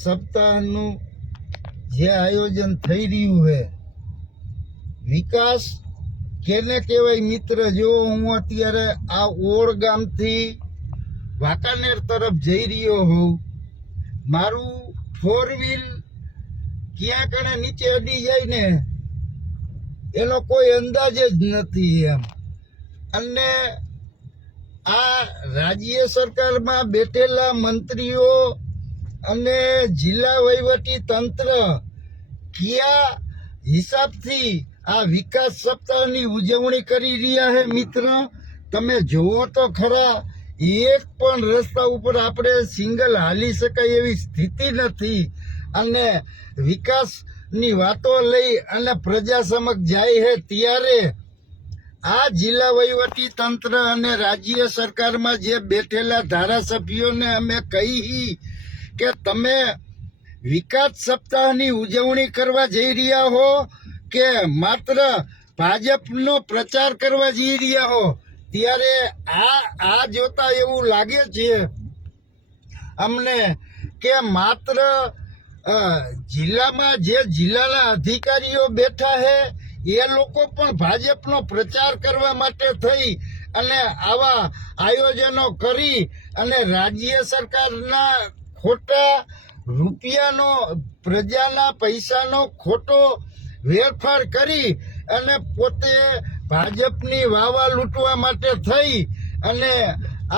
સપ્તાહનું જે આયોજન થઈ રહ્યું છે, વિકાસ કેને કહેવાય મિત્ર? જો હું અત્યારે આ ઓળ ગામથી વાંકાનેર તરફ જઈ રહ્યો હોઉં, મારું ફોર વ્હીલ ક્યાં કણે નીચે અડી જાય ને એનો કોઈ અંદાજ જ નથી એમ. અને આ રાજ્ય સરકારમાં બેઠેલા મંત્રીઓ અને જિલ્લા વહીવટી તંત્ર કયા હિસાબથી આ વિકાસ સપ્તાહની ઉજવણી કરી રહ્યા છે મિત્ર? તમે જુઓ તો ખરા, એક પણ રસ્તા ઉપર આપણે સિંગલ હાલી શકાય એવી સ્થિતિ નથી. અને વિકાસની વાતો લઈ અને પ્રજા સમક્ષ જાય છે ત્યારે આ જિલ્લા વહીવટી તંત્ર અને રાજ્ય સરકારમાં જે બેઠેલા ધારાસભ્યોને અમે કહી કે તમે વિકાસ સપ્તાહની ઉજવણી કરવા જઈ રહ્યા હો કે માત્ર ભાજપનો પ્રચાર કરવા જઈ રહ્યા હો? ત્યારે આ આ જોતા એવું લાગે છે અમને કે માત્ર જિલ્લામાં જે જિલ્લાના અધિકારીઓ બેઠા છે એ લોકો પણ ભાજપનો પ્રચાર કરવા માટે થઈ અને આવા આયોજનો કરી અને રાજ્ય સરકારના ખોટા રૂપિયાનો, પ્રજાના પૈસાનો ખોટો વેરફાર કરી અને પોતે ભાજપની વાવા લૂંટવા માટે થઈ અને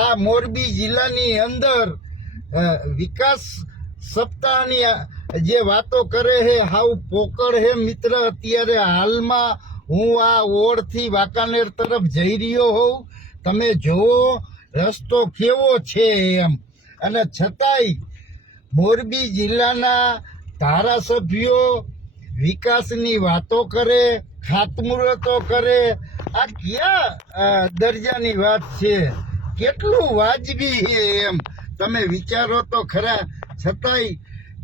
આ મોરબી જિલ્લાની અંદર વિકાસ સપ્તાહની જે વાતો કરે છે હાવ પોકળ હે મિત્ર, અત્યારે હાલમાં હું આ ઓળથી વાંકાનેર તરફ જઈ રહ્યો હોઉં. તમે જુઓ, રસ્તો કેવો છે એમ. અને છતાંય મોરબી જિલ્લાના ધારાસભ્યો વિકાસની વાતો કરે, ખાતમુહૂર્તો કરે. આ ક્યાં દરજાની વાત છે? કેટલું વાજબી છે એમ. તમે વિચારો તો ખરા. છતાંય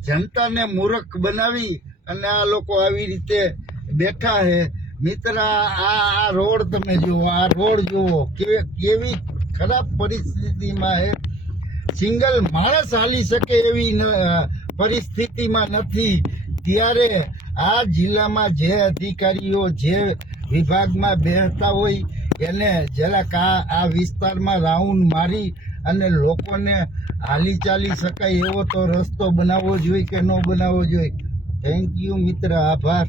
જનતાને મૂર્ખ બનાવી અને આ લોકો આવી રીતે બેઠા છે. મિત્ર, આ આ રોડ તમે જુઓ, આ રોડ જુઓ. કેવી ખરાબ પરિસ્થિતિમાં છે. સિંગલ માણસ હાલી શકે એવી પરિસ્થિતિમાં નથી. ત્યારે આ જિલ્લામાં જે અધિકારીઓ જે વિભાગમાં બેસતા હોય, એને જરાક આ આ વિસ્તારમાં રાઉન્ડ મારી અને લોકોને હાલી ચાલી શકાય એવો તો રસ્તો બનાવવો જોઈએ કે ન બનાવવો જોઈએ? થેન્ક યુ મિત્ર. આભાર.